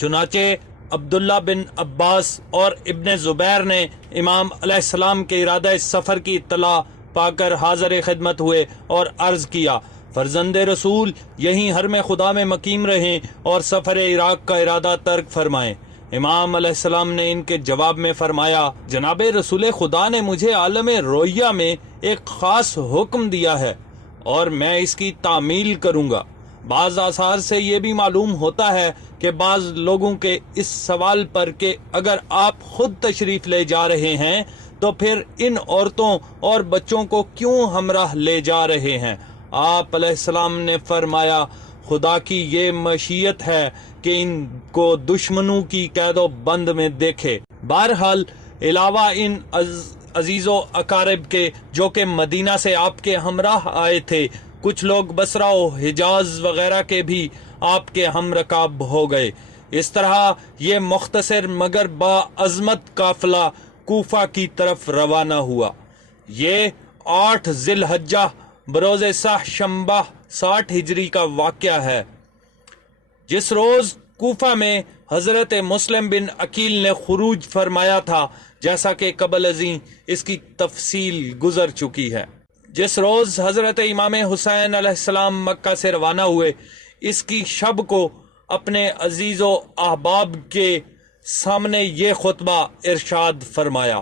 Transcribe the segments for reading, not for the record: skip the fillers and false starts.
چنانچہ عبداللہ بن عباس اور ابن زبیر نے امام علیہ السلام کے ارادہ سفر کی اطلاع پا کر حاضر خدمت ہوئے اور عرض کیا، فرزند رسول یہیں حرم خدا میں مقیم رہیں اور سفر عراق کا ارادہ ترک فرمائیں۔ امام علیہ السلام نے ان کے جواب میں فرمایا، جناب رسول خدا نے مجھے عالم رویہ میں ایک خاص حکم دیا ہے اور میں اس کی تعمیل کروں گا۔ بعض آثار سے یہ بھی معلوم ہوتا ہے کہ بعض لوگوں کے اس سوال پر کہ اگر آپ خود تشریف لے جا رہے ہیں تو پھر ان عورتوں اور بچوں کو کیوں ہمراہ لے جا رہے ہیں، آپ علیہ السلام نے فرمایا، خدا کی یہ مشیت ہے کہ ان کو دشمنوں کی قید و بند میں دیکھے۔ بہرحال علاوہ ان عزیز و اقارب کے جو کہ مدینہ سے آپ کے ہمراہ آئے تھے، کچھ لوگ بصرہ و حجاز وغیرہ کے بھی آپ کے ہم رکاب ہو گئے۔ اس طرح یہ مختصر مگر باعظمت قافلہ کوفہ کی طرف روانہ ہوا۔ یہ 8 ذی الحجہ بروز سہ شنبہ 60 ہجری کا واقعہ ہے، جس روز کوفہ میں حضرت مسلم بن عقیل نے خروج فرمایا تھا، جیسا کہ قبل ازیں اس کی تفصیل گزر چکی ہے۔ جس روز حضرت امام حسین علیہ السلام مکہ سے روانہ ہوئے، اس کی شب کو اپنے عزیز و احباب کے سامنے یہ خطبہ ارشاد فرمایا،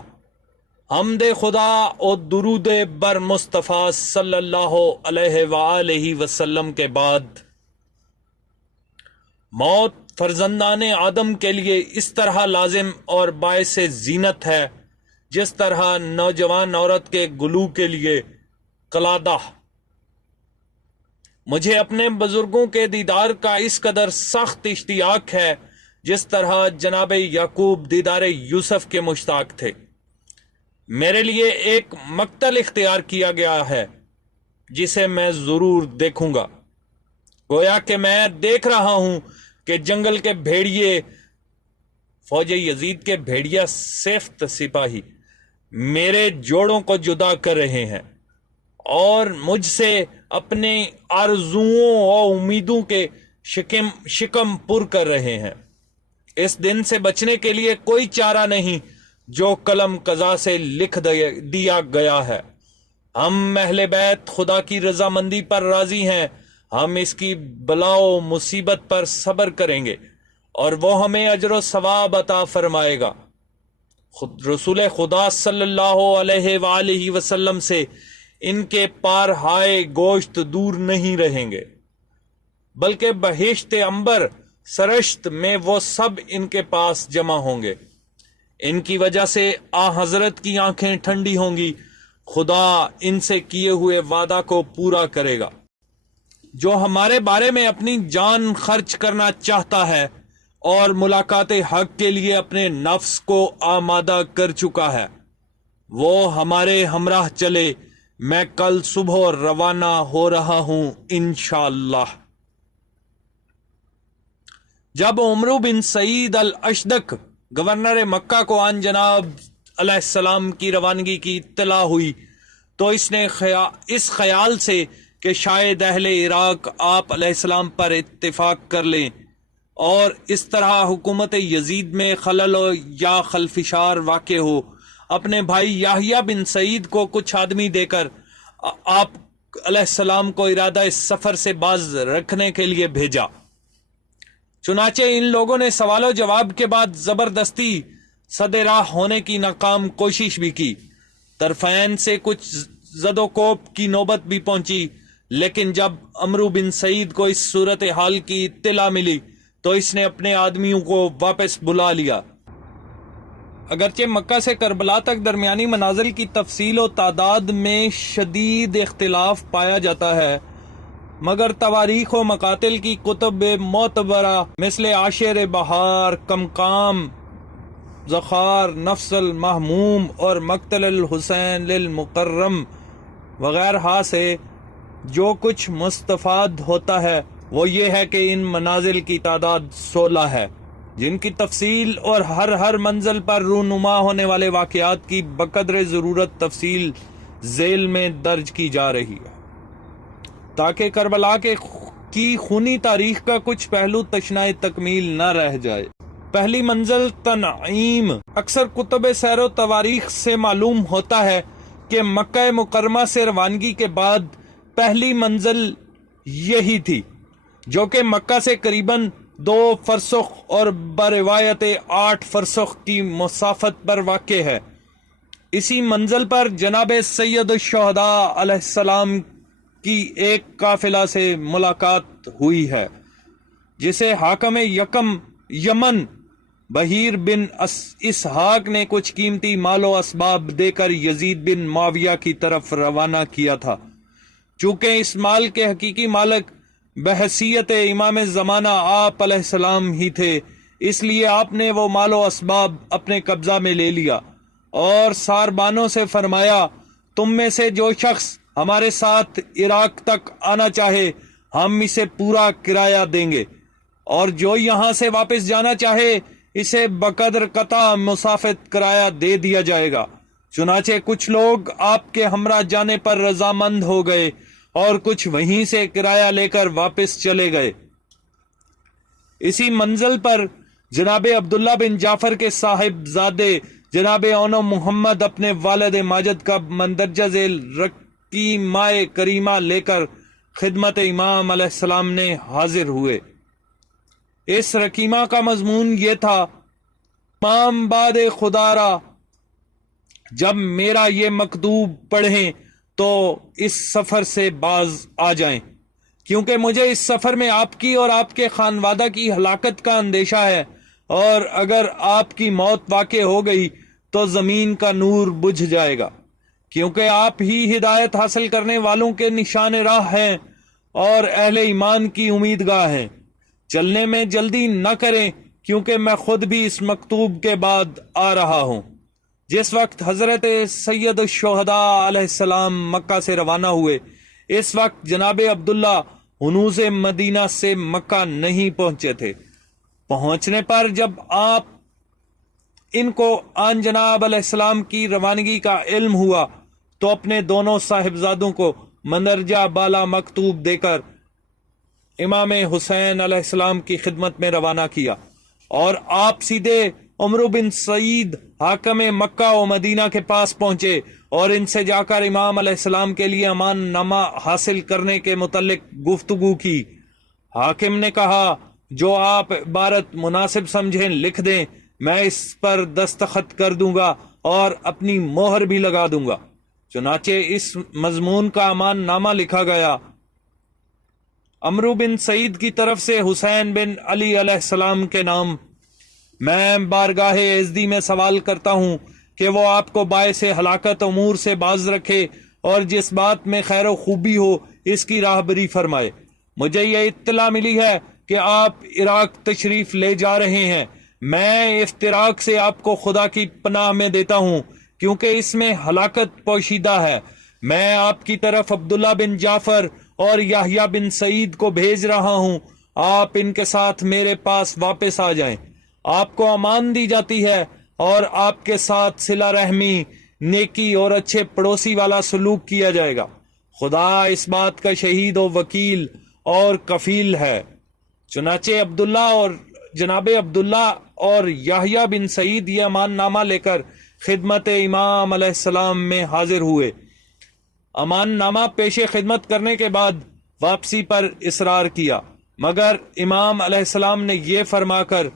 حمد خدا و درود بر مصطفیٰ صلی اللہ علیہ وآلہ وسلم کے بعد، موت فرزندان آدم کے لیے اس طرح لازم اور باعث زینت ہے جس طرح نوجوان عورت کے گلو کے لیے قلادہ۔ مجھے اپنے بزرگوں کے دیدار کا اس قدر سخت اشتیاق ہے جس طرح جناب یعقوب دیدار یوسف کے مشتاق تھے۔ میرے لیے ایک مقتل اختیار کیا گیا ہے جسے میں ضرور دیکھوں گا، گویا کہ میں دیکھ رہا ہوں کہ جنگل کے بھیڑیے، فوج یزید کے بھیڑیا سفت سپاہی میرے جوڑوں کو جدا کر رہے ہیں اور مجھ سے اپنے آرزوؤں اور امیدوں کے شکم پر کر رہے ہیں۔ اس دن سے بچنے کے لیے کوئی چارہ نہیں جو قلم قضا سے لکھ دیا گیا ہے۔ ہم اہل بیت خدا کی رضامندی پر راضی ہیں، ہم اس کی بلا و مصیبت پر صبر کریں گے اور وہ ہمیں اجر و ثواب عطا فرمائے گا۔ رسول خدا صلی اللہ علیہ وآلہ وسلم سے ان کے پار ہائے گوشت دور نہیں رہیں گے، بلکہ بہشت عنبر سرشت میں وہ سب ان کے پاس جمع ہوں گے۔ ان کی وجہ سے آ حضرت کی آنکھیں ٹھنڈی ہوں گی، خدا ان سے کیے ہوئے وعدہ کو پورا کرے گا۔ جو ہمارے بارے میں اپنی جان خرچ کرنا چاہتا ہے اور ملاقات حق کے لیے اپنے نفس کو آمادہ کر چکا ہے، وہ ہمارے ہمراہ چلے۔ میں کل صبح روانہ ہو رہا ہوں انشاءاللہ۔ جب عمرو بن سعید الاشدق گورنر مکہ کو آن جناب علیہ السلام کی روانگی کی اطلاع ہوئی تو اس نے اس خیال سے کہ شاید اہل عراق آپ علیہ السلام پر اتفاق کر لیں اور اس طرح حکومت یزید میں خلل یا خلفشار واقع ہو، اپنے بھائی یحییٰ بن سعید کو کچھ آدمی دے کر آپ علیہ السلام کو ارادہ اس سفر سے باز رکھنے کے لیے بھیجا۔ چنانچہ ان لوگوں نے سوال و جواب کے بعد زبردستی صد راہ ہونے کی ناکام کوشش بھی کی۔ طرفین سے کچھ زد و کوب کی نوبت بھی پہنچی، لیکن جب عمرو بن سعید کو اس صورتحال کی اطلاع ملی تو اس نے اپنے آدمیوں کو واپس بلا لیا۔ اگرچہ مکہ سے کربلا تک درمیانی منازل کی تفصیل و تعداد میں شدید اختلاف پایا جاتا ہے، مگر تواریخ و مقاتل کی کتب معتبرہ مثل عاشر بہار، کمکام، زخار، نفس المحموم اور مقتل الحسین للمکرم وغیرہ سے جو کچھ مستفاد ہوتا ہے وہ یہ ہے کہ ان منازل کی تعداد 16 ہے، جن کی تفصیل اور ہر منزل پر رونما ہونے والے واقعات کی بقدر ضرورت تفصیل ذیل میں درج کی جا رہی ہے، تاکہ کربلا کے کی خونی تاریخ کا کچھ پہلو تشنائے تکمیل نہ رہ جائے۔ پہلی منزل تنعیم۔ اکثر کتب سیر و تواریخ سے معلوم ہوتا ہے کہ مکہ مکرمہ سے روانگی کے بعد پہلی منزل یہی تھی، جو کہ مکہ سے قریباً 2 فرسخ اور بروایت 8 فرسخ کی مسافت پر واقع ہے۔ اسی منزل پر جناب سید الشہداء علیہ السلام کی ایک قافلہ سے ملاقات ہوئی ہے، جسے حاکم یمن بہیر بن اسحاق نے کچھ قیمتی مال و اسباب دے کر یزید بن معاویہ کی طرف روانہ کیا تھا۔ چونکہ اس مال کے حقیقی مالک بحیثیت امام زمانہ آپ علیہ السلام ہی تھے، اس لیے آپ نے وہ مال و اسباب اپنے قبضہ میں لے لیا اور ساربانوں سے فرمایا، تم میں سے جو شخص ہمارے ساتھ عراق تک آنا چاہے ہم اسے پورا کرایہ دیں گے، اور جو یہاں سے واپس جانا چاہے اسے بقدر قطع مسافت کرایہ دے دیا جائے گا۔ چنانچہ کچھ لوگ آپ کے ہمراہ جانے پر رضامند ہو گئے اور کچھ وہیں سے کرایہ لے کر واپس چلے گئے۔ اسی منزل پر جناب عبداللہ بن جعفر کے صاحب زادے جناب اونو محمد اپنے والد ماجد کا مندرجہ ذیل رقیمہ کریمہ لے کر خدمت امام علیہ السلام نے حاضر ہوئے۔ اس رقیمہ کا مضمون یہ تھا، امام باد خدا را جب میرا یہ مکتوب پڑھیں تو اس سفر سے باز آ جائیں، کیونکہ مجھے اس سفر میں آپ کی اور آپ کے خانوادہ کی ہلاکت کا اندیشہ ہے، اور اگر آپ کی موت واقع ہو گئی تو زمین کا نور بجھ جائے گا، کیونکہ آپ ہی ہدایت حاصل کرنے والوں کے نشان راہ ہیں اور اہل ایمان کی امیدگاہ ہیں۔ چلنے میں جلدی نہ کریں، کیونکہ میں خود بھی اس مکتوب کے بعد آ رہا ہوں۔ جس وقت حضرت سید الشہداء علیہ السلام مکہ سے روانہ ہوئے، اس وقت جناب عبداللہ ہنوز مدینہ سے مکہ نہیں پہنچے تھے۔ پہنچنے پر جب آپ ان کو آن جناب علیہ السلام کی روانگی کا علم ہوا تو اپنے دونوں صاحبزادوں کو مندرجہ بالا مکتوب دے کر امام حسین علیہ السلام کی خدمت میں روانہ کیا، اور آپ سیدھے عمرو بن سعید حاکم مکہ و مدینہ کے پاس پہنچے اور ان سے جا کر امام علیہ السلام کے لیے امان نامہ حاصل کرنے کے متعلق گفتگو کی۔ حاکم نے کہا، جو آپ عبارت مناسب سمجھیں لکھ دیں، میں اس پر دستخط کر دوں گا اور اپنی مہر بھی لگا دوں گا۔ چنانچہ اس مضمون کا امان نامہ لکھا گیا، عمرو بن سعید کی طرف سے حسین بن علی علیہ السلام کے نام، میں بارگاہ عزدی میں سوال کرتا ہوں کہ وہ آپ کو باعث ہلاکت امور سے باز رکھے اور جس بات میں خیر و خوبی ہو اس کی راہبری فرمائے۔ مجھے یہ اطلاع ملی ہے کہ آپ عراق تشریف لے جا رہے ہیں۔ میں افتراق سے آپ کو خدا کی پناہ میں دیتا ہوں، کیونکہ اس میں ہلاکت پوشیدہ ہے۔ میں آپ کی طرف عبداللہ بن جعفر اور یحییٰ بن سعید کو بھیج رہا ہوں، آپ ان کے ساتھ میرے پاس واپس آ جائیں۔ آپ کو امان دی جاتی ہے اور آپ کے ساتھ صلہ رحمی، نیکی اور اچھے پڑوسی والا سلوک کیا جائے گا۔ خدا اس بات کا شہید و وکیل اور کفیل ہے۔ چنانچہ جناب عبداللہ اور یحییٰ بن سعید یہ امان نامہ لے کر خدمت امام علیہ السلام میں حاضر ہوئے۔ امان نامہ پیش خدمت کرنے کے بعد واپسی پر اصرار کیا، مگر امام علیہ السلام نے یہ فرما کر،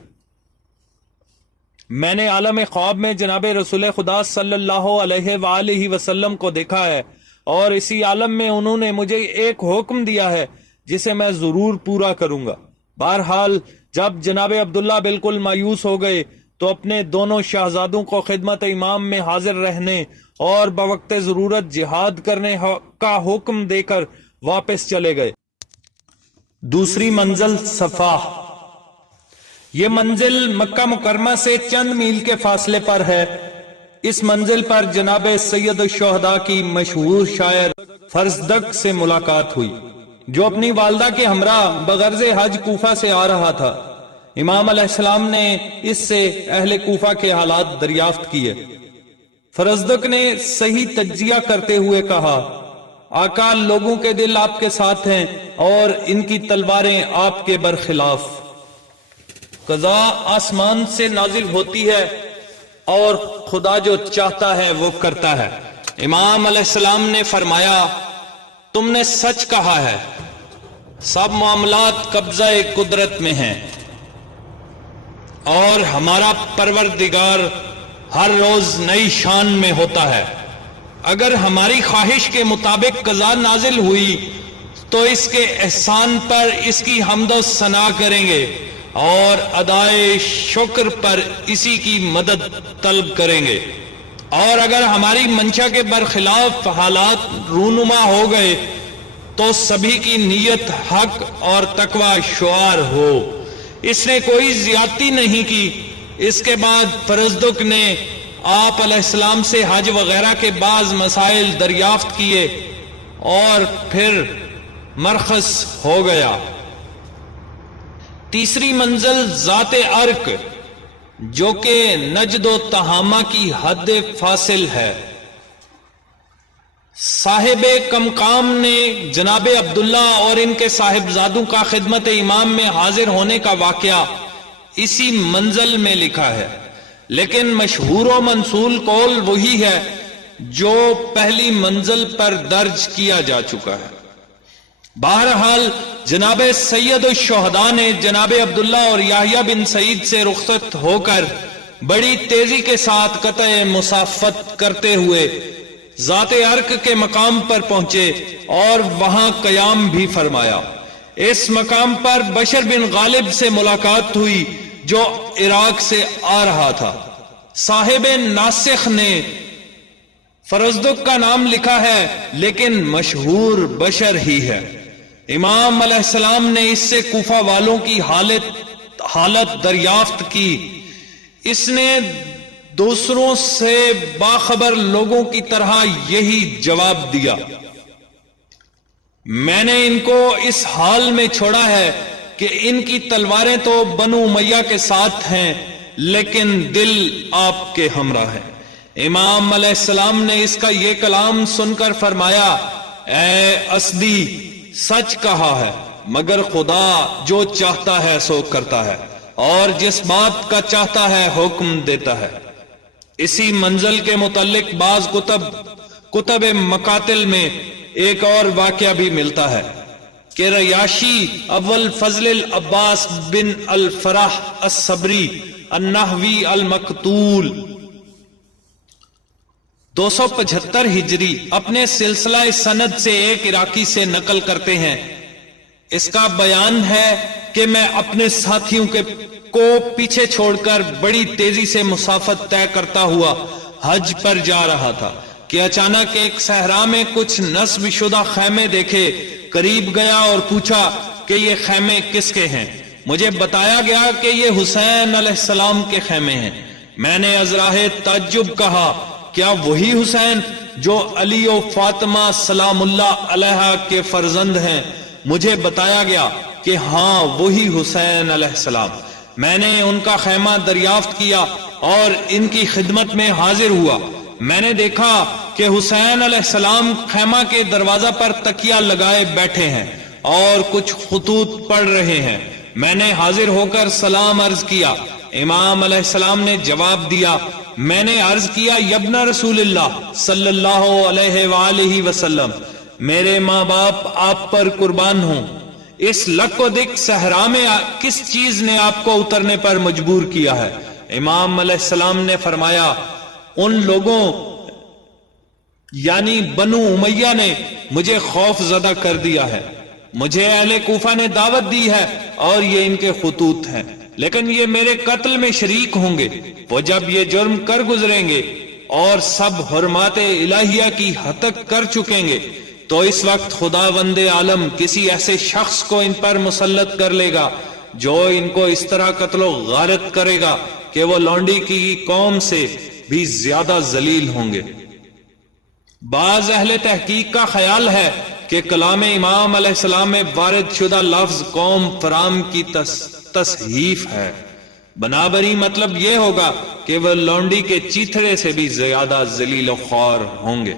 میں نے عالم خواب میں جناب رسول خدا صلی اللہ علیہ وآلہ وسلم کو دیکھا ہے، اور اسی عالم میں انہوں نے مجھے ایک حکم دیا ہے جسے میں ضرور پورا کروں گا۔ بہرحال جب جناب عبداللہ بالکل مایوس ہو گئے تو اپنے دونوں شہزادوں کو خدمت امام میں حاضر رہنے اور بوقت ضرورت جہاد کرنے کا حکم دے کر واپس چلے گئے۔ دوسری منزل صفاح۔ یہ منزل مکہ مکرمہ سے چند میل کے فاصلے پر ہے۔ اس منزل پر جناب سید الشہداء کی مشہور شاعر فرزدق سے ملاقات ہوئی، جو اپنی والدہ کے ہمراہ بغرض حج کوفہ سے آ رہا تھا۔ امام علیہ السلام نے اس سے اہل کوفہ کے حالات دریافت کیے۔ فرزدق نے صحیح تجزیہ کرتے ہوئے کہا، آقا لوگوں کے دل آپ کے ساتھ ہیں اور ان کی تلواریں آپ کے برخلاف۔ قضا آسمان سے نازل ہوتی ہے اور خدا جو چاہتا ہے وہ کرتا ہے۔ امام علیہ السلام نے فرمایا تم نے سچ کہا ہے، سب معاملات قبضہ قدرت میں ہیں اور ہمارا پروردگار ہر روز نئی شان میں ہوتا ہے۔ اگر ہماری خواہش کے مطابق قضا نازل ہوئی تو اس کے احسان پر اس کی حمد و ثنا کریں گے اور ادائے شکر پر اسی کی مدد طلب کریں گے، اور اگر ہماری منشا کے برخلاف حالات رونما ہو گئے تو سبھی کی نیت حق اور تقوی شعار ہو۔ اس نے کوئی زیادتی نہیں کی۔ اس کے بعد فرزدق نے آپ علیہ السلام سے حج وغیرہ کے بعض مسائل دریافت کیے اور پھر مرخص ہو گیا۔ تیسری منزل ذات عرق جو کہ نجد و تہامہ کی حد فاصل ہے۔ صاحب کمقام نے جناب عبداللہ اور ان کے صاحبزادوں کا خدمت امام میں حاضر ہونے کا واقعہ اسی منزل میں لکھا ہے، لیکن مشہور و منصول قول وہی ہے جو پہلی منزل پر درج کیا جا چکا ہے۔ بہرحال جناب سید الشہداء نے جناب عبداللہ اور یحییٰ بن سعید سے رخصت ہو کر بڑی تیزی کے ساتھ قطع مسافت کرتے ہوئے ذات عرق کے مقام پر پہنچے اور وہاں قیام بھی فرمایا۔ اس مقام پر بشر بن غالب سے ملاقات ہوئی جو عراق سے آ رہا تھا۔ صاحب ناسخ نے فرزدق کا نام لکھا ہے لیکن مشہور بشر ہی ہے۔ امام علیہ السلام نے اس سے کوفہ والوں کی حالت دریافت کی۔ اس نے دوسروں سے باخبر لوگوں کی طرح یہی جواب دیا، میں نے ان کو اس حال میں چھوڑا ہے کہ ان کی تلواریں تو بنو امیہ کے ساتھ ہیں لیکن دل آپ کے ہمراہ ہے۔ امام علیہ السلام نے اس کا یہ کلام سن کر فرمایا اے اسدی سچ کہا ہے، مگر خدا جو چاہتا ہے سو کرتا ہے اور جس بات کا چاہتا ہے حکم دیتا ہے۔ اسی منزل کے متعلق بعض کتب مقاتل میں ایک اور واقعہ بھی ملتا ہے کہ ریاشی اول فضل العباس بن الفرح الصبری النحوی المقتول 275 ہجری اپنے سلسلہ سند سے ایک عراقی سے نقل کرتے ہیں۔ اس کا بیان ہے کہ میں اپنے ساتھیوں کو پیچھے چھوڑ کر بڑی تیزی سے مسافت طے کرتا ہوا حج پر جا رہا تھا کہ اچانک ایک صحرا میں کچھ نصب شدہ خیمے دیکھے۔ قریب گیا اور پوچھا کہ یہ خیمے کس کے ہیں؟ مجھے بتایا گیا کہ یہ حسین علیہ السلام کے خیمے ہیں۔ میں نے ازراہ تعجب کہا کیا وہی حسین جو علی و فاطمہ سلام اللہ علیہ کے فرزند ہیں؟ مجھے بتایا گیا کہ ہاں وہی حسین علیہ السلام۔ میں نے ان کا خیمہ دریافت کیا اور ان کی خدمت میں حاضر ہوا۔ میں نے دیکھا کہ حسین علیہ السلام خیمہ کے دروازہ پر تکیہ لگائے بیٹھے ہیں اور کچھ خطوط پڑھ رہے ہیں۔ میں نے حاضر ہو کر سلام عرض کیا۔ امام علیہ السلام نے جواب دیا، میں نے عرض کیا یبن رسول اللہ صلی اللہ علیہ وآلہ وسلم، میرے ماں باپ آپ پر قربان ہوں، اس لک و دک صحرا میں کس چیز نے آپ کو اترنے پر مجبور کیا ہے؟ امام علیہ السلام نے فرمایا ان لوگوں یعنی بنو امیہ نے مجھے خوف زدہ کر دیا ہے، مجھے اہل کوفہ نے دعوت دی ہے اور یہ ان کے خطوط ہیں، لیکن یہ میرے قتل میں شریک ہوں گے۔ وہ جب یہ جرم کر گزریں گے اور سب حرمات الہیہ کی ہتک کر چکیں گے تو اس وقت خدا وند عالم کسی ایسے شخص کو ان پر مسلط کر لے گا جو ان کو اس طرح قتل و غارت کرے گا کہ وہ لونڈی کی قوم سے بھی زیادہ ذلیل ہوں گے۔ بعض اہل تحقیق کا خیال ہے کہ کلام امام علیہ السلام میں وارد شدہ لفظ قوم فرام کی تصحیف ہے، بنابری مطلب یہ ہوگا کہ وہ لونڈی کے چیتھڑے سے بھی زیادہ ذلیل و خوار ہوں گے۔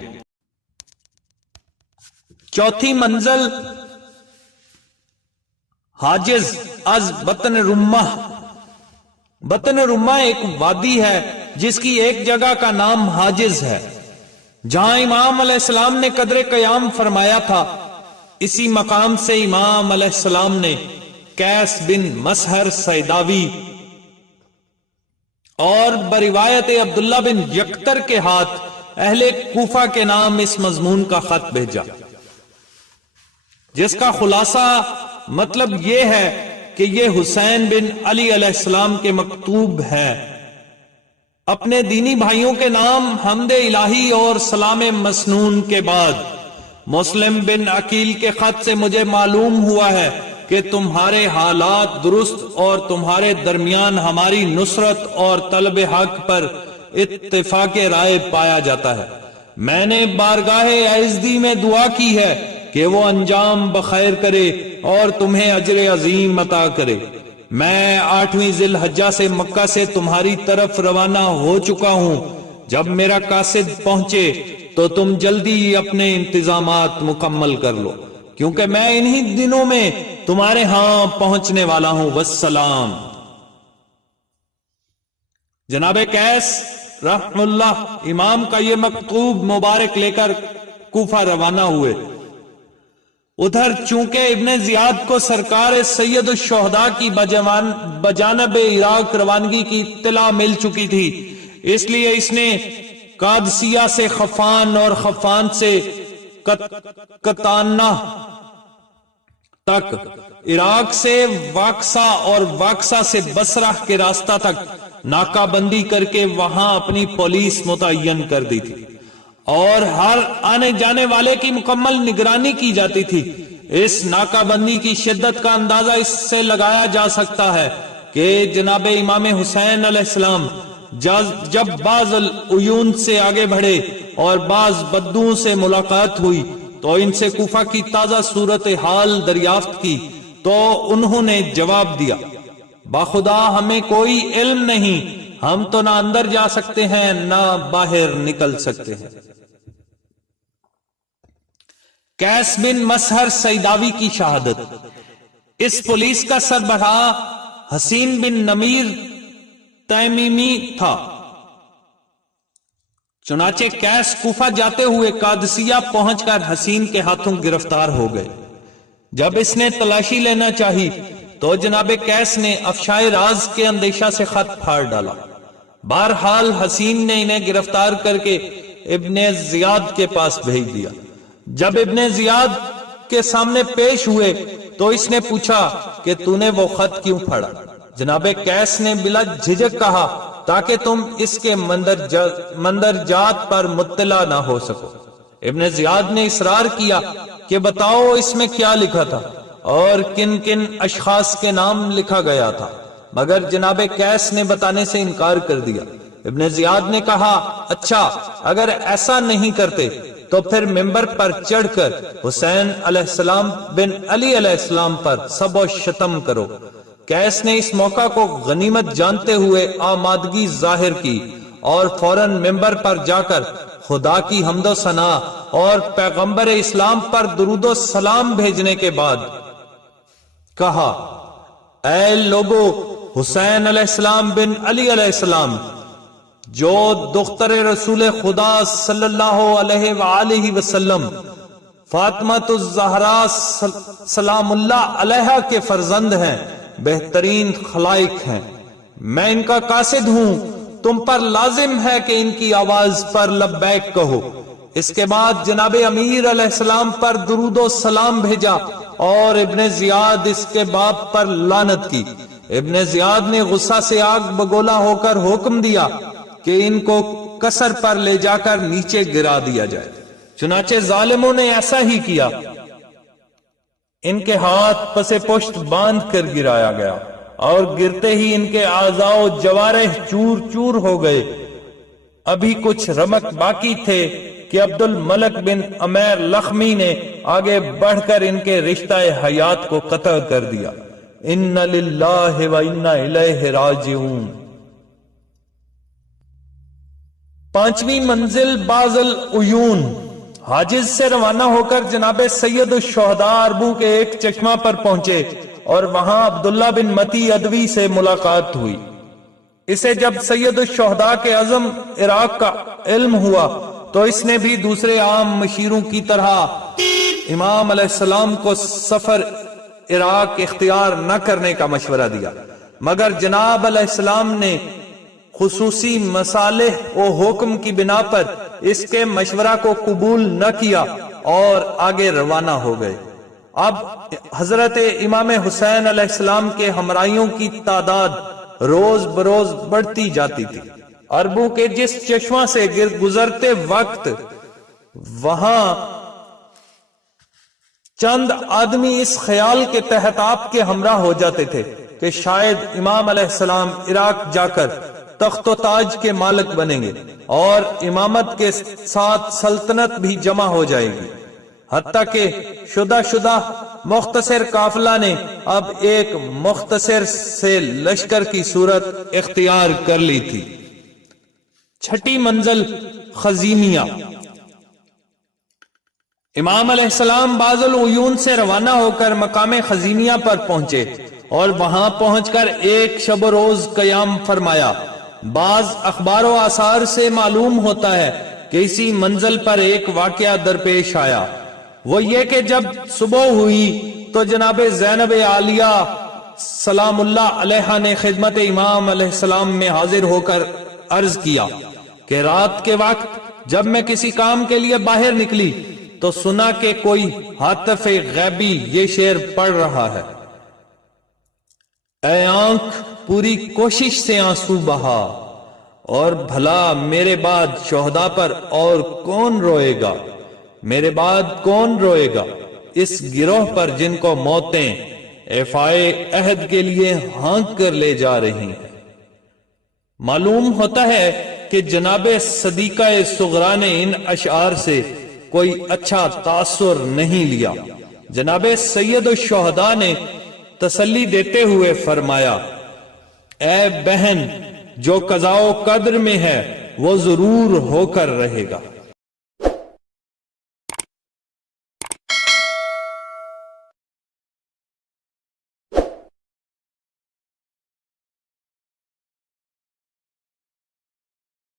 چوتھی منزل حاجز از بطن رمہ. بطن رمہ ایک وادی ہے جس کی ایک جگہ کا نام حاجز ہے، جہاں امام علیہ السلام نے قدر قیام فرمایا تھا. اسی مقام سے امام علیہ السلام نے قیس بن مسہر سیداوی اور بروایت عبداللہ بن یکتر کے ہاتھ اہل کوفہ کے نام اس مضمون کا خط بھیجا، جس کا خلاصہ مطلب یہ ہے کہ یہ حسین بن علی علیہ السلام کے مکتوب ہے. اپنے دینی بھائیوں کے نام حمد الہی اور سلام مسنون کے بعد مسلم بن عقیل کے خط سے مجھے معلوم ہوا ہے کہ تمہارے حالات درست اور تمہارے درمیان ہماری نصرت اور طلب حق پر اتفاق رائے پایا جاتا ہے. میں نے بارگاہ عزدی میں دعا کی ہے کہ وہ انجام بخیر کرے اور تمہیں اجر عظیم عطا کرے. میں 8ویں ذی الحجہ سے مکہ سے تمہاری طرف روانہ ہو چکا ہوں. جب میرا قاصد پہنچے تو تم جلدی اپنے انتظامات مکمل کر لو، کیونکہ میں انہی دنوں میں تمہارے ہاں پہنچنے والا ہوں. والسلام. جناب قیس رحم اللہ امام کا یہ مکتوب مبارک لے کر کوفہ روانہ ہوئے. ادھر چونکہ ابن زیاد کو سرکار سید الشہداء کی بجانب عراق روانگی کی اطلاع مل چکی تھی، اس لیے اس نے قادسیہ سے خفان اور خفان سے کتانہ تک، عراق سے واقسہ اور واقسہ سے بصرہ کے راستہ تک ناکہ بندی کر کے وہاں اپنی پولیس متعین کر دی تھی اور ہر آنے جانے والے کی مکمل نگرانی کی جاتی تھی. اس ناکہ بندی کی شدت کا اندازہ اس سے لگایا جا سکتا ہے کہ جناب امام حسین علیہ السلام جب بعض العیون سے آگے بڑھے اور بعض بدوؤں سے ملاقات ہوئی تو ان سے کوفہ کی تازہ صورتحال دریافت کی تو انہوں نے جواب دیا، باخدا ہمیں کوئی علم نہیں، ہم تو نہ اندر جا سکتے ہیں نہ باہر نکل سکتے ہیں. قیس بن مسہر سیداوی کی شہادت. اس پولیس کا سربراہ حسین بن نمیر تیمیمی تھا. چنانچہ قیس کوفہ جاتے ہوئے قادسیہ پہنچ کر حسین کے ہاتھوں گرفتار ہو گئے. جب اس نے تلاشی لینا چاہی تو جناب قیس نے افشائے راز کے اندیشہ سے خط پھاڑ ڈالا. بہرحال حسین نے انہیں گرفتار کر کے ابن زیاد کے پاس بھیج دیا. جب ابن زیاد کے سامنے پیش ہوئے تو اس نے پوچھا کہ تو نے وہ خط کیوں پھاڑا؟ جناب قیس نے بلا جھجک کہا تاکہ تم اس کے مندرجات پر مطلع نہ ہو سکو. ابن زیاد نے اصرار کیا کہ بتاؤ اس میں کیا لکھا تھا اور کن کن اشخاص کے نام لکھا گیا تھا، مگر جناب قیس نے بتانے سے انکار کر دیا. ابن زیاد نے کہا اچھا اگر ایسا نہیں کرتے تو پھر ممبر پر چڑھ کر حسین علیہ السلام بن علی علیہ السلام پر سب و شتم کرو. قیس نے اس موقع کو غنیمت جانتے ہوئے آمادگی ظاہر کی اور فوراً ممبر پر جا کر خدا کی حمد و ثنا اور پیغمبر اسلام پر درود و سلام بھیجنے کے بعد کہا، اے لوگو، حسین علیہ السلام بن علی علیہ السلام جو دختر رسول خدا صلی اللہ علیہ وآلہ وسلم فاطمہ الزہرا سلام اللہ علیہا کے فرزند ہیں، بہترین خلائق ہیں، میں ان کا قاصد ہوں، تم پر لازم ہے کہ ان کی آواز پر لبیک کہو. اس کے بعد جناب امیر علیہ السلام پر درود و سلام بھیجا اور ابن زیاد اس کے باپ پر لعنت کی. ابن زیاد نے غصہ سے آگ بگولا ہو کر حکم دیا کہ ان کو کسر پر لے جا کر نیچے گرا دیا جائے. چنانچہ ظالموں نے ایسا ہی کیا. ان کے ہاتھ پسے پشت باندھ کر گرایا گیا اور گرتے ہی ان کے اعضاء و جوارح چور چور ہو گئے. ابھی کچھ رمق باقی تھے کہ عبد الملک بن عمیر لخمی نے آگے بڑھ کر ان کے رشتہ حیات کو قطع کر دیا. ان للہ و انا الیہ راجعون. پانچویں منزل بعض العیون حاجز سے روانہ ہو کر جناب سید الشہداء اربو کے ایک چشمہ پر پہنچے اور وہاں عبداللہ بن متی ادوی سے ملاقات ہوئی۔ اسے جب سید الشہداء کے عزم عراق کا علم ہوا تو اس نے بھی دوسرے عام مشیروں کی طرح امام علیہ السلام کو سفر عراق اختیار نہ کرنے کا مشورہ دیا، مگر جناب علیہ السلام نے خصوصی مصالح و حکم کی بنا پر اس کے مشورہ کو قبول نہ کیا اور آگے روانہ ہو گئے۔ اب حضرت امام حسین علیہ السلام کے ہمراہیوں کی تعداد روز بروز بڑھتی جاتی تھی۔ اربو کے جس چشمہ سے گزرتے وقت وہاں چند آدمی اس خیال کے تحت آپ کے ہمراہ ہو جاتے تھے کہ شاید امام علیہ السلام عراق جا کر تخت و تاج کے مالک بنیں گے اور امامت کے ساتھ سلطنت بھی جمع ہو جائے گی، حتیٰ کہ شدہ مختصر قافلہ نے اب ایک مختصر سے لشکر کی صورت اختیار کر لی تھی۔ چھٹی منزل خزیمیہ۔ امام علیہ السلام باز العیون سے روانہ ہو کر مقام خزیمیہ پر پہنچے اور وہاں پہنچ کر ایک شب و روز قیام فرمایا۔ بعض اخبار و آثار سے معلوم ہوتا ہے کہ اسی منزل پر ایک واقعہ درپیش آیا، وہ یہ کہ جب صبح ہوئی تو جناب زینب عالیہ سلام اللہ علیہا نے خدمت امام علیہ السلام میں حاضر ہو کر عرض کیا کہ رات کے وقت جب میں کسی کام کے لیے باہر نکلی تو سنا کہ کوئی ہاتف غیبی یہ شعر پڑھ رہا ہے: اے آنکھ پوری کوشش سے آنسو بہا، اور بھلا میرے بعد شہداء پر اور کون روئے گا، میرے بعد کون روئے گا اس گروہ پر جن کو موتیں ایفائے عہد کے لیے ہانک کر لے جا رہی ہیں۔ معلوم ہوتا ہے کہ جناب صدیقہ صغرا نے ان اشعار سے کوئی اچھا تاثر نہیں لیا۔ جناب سید الشہداء نے تسلی دیتے ہوئے فرمایا: اے بہن، جو قضاء و قدر میں ہے وہ ضرور ہو کر رہے گا۔